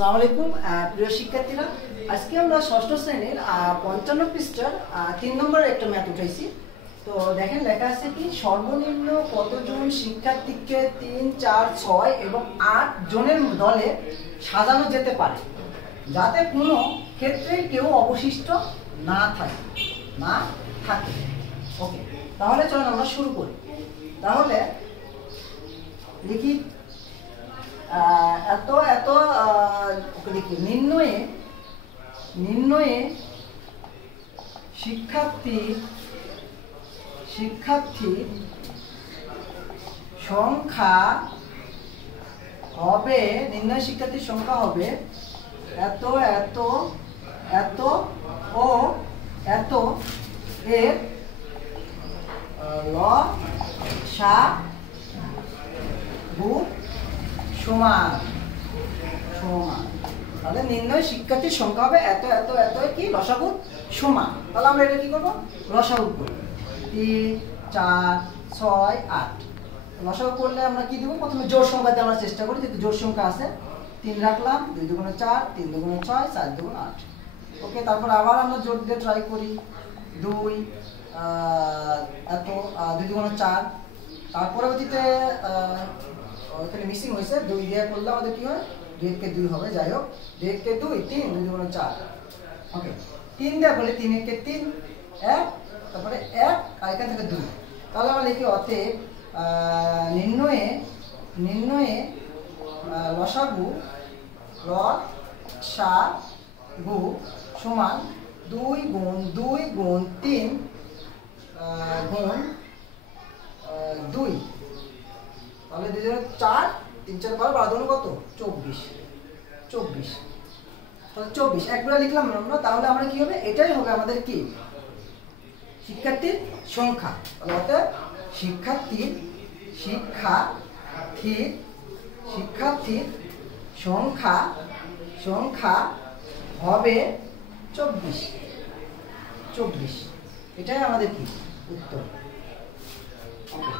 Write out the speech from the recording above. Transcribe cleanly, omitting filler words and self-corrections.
আসসালামু আলাইকুম প্রিয় শিক্ষার্থীরা, আজকে আমরা ষষ্ঠ শ্রেণীর 55 পৃষ্ঠার 3 নম্বরের একটা ম্যাথ উঠাইছি। তো দেখেন লেখা আছে কি, সর্বনিম্ন কতজন শিক্ষার্থীকে 3, 4, 6 এবং 8 জনের দলে সাজানো যেতে পারে যাতে কোনো ক্ষেত্রে কেউ অবশিষ্ট না থাকে। ওকে, তাহলে চলুন আমরা শুরু করি। তাহলে লিখি নির্ণয়ে শিক্ষার্থীর সংখ্যা হবে, নির্ণয় শিক্ষার্থীর সংখ্যা হবে এত এত এত ও এত এর লসাগু সমান। তাহলে নির্ণয় শিক্ষার্থীর সংখ্যা হবে এত এত এত কি লসাগু সমান। তাহলে আমরা এটা কি করবো, লসাগু করবো। 3, 4, 6, 8 লসাগু করলে আমরা কি দিব, প্রথমে জোড় সংখ্যা দিয়ে আমরা চেষ্টা করি, যেহেতু জোড় সংখ্যা আছে। 3 রাখলাম, 2 দুগুণে 4, 3 দুগুণে 6, 4 দুগুণে 8। ওকে, তারপর আবার আমরা জোড় দিয়ে ট্রাই করি। 2 এত 2 দুগুণে 4, তার পরবর্তীতে এখানে মিসিং হয়েছে, 2 দিয়ে করলে আমাদের কি হয়, 2 কে 2 হবে। যাই হোক, 2 কে 2, 3 2 দুগুণে 4। ওকে, 3 দিয়ে করলে 3 কে 3 1, তারপরে 1 আর এখান থেকে 2। তাহলে আমরা লিখি অতএব নির্ণয়ে লসাগু সমান 2 গুণ 2 গুণ 3 গুণ 2। তাহলে 2 × 4, 3 4 12 12 কত, 24। তাহলে 24 একবারে লিখলাম আমরা। তাহলে আমরা কি হবে, এটাই হবে আমাদের কি, শিক্ষার্থীর সংখ্যা। অর্থাৎ শিক্ষার্থীর সংখ্যা হবে 24। এটাই আমাদের কি উত্তর। ওকে।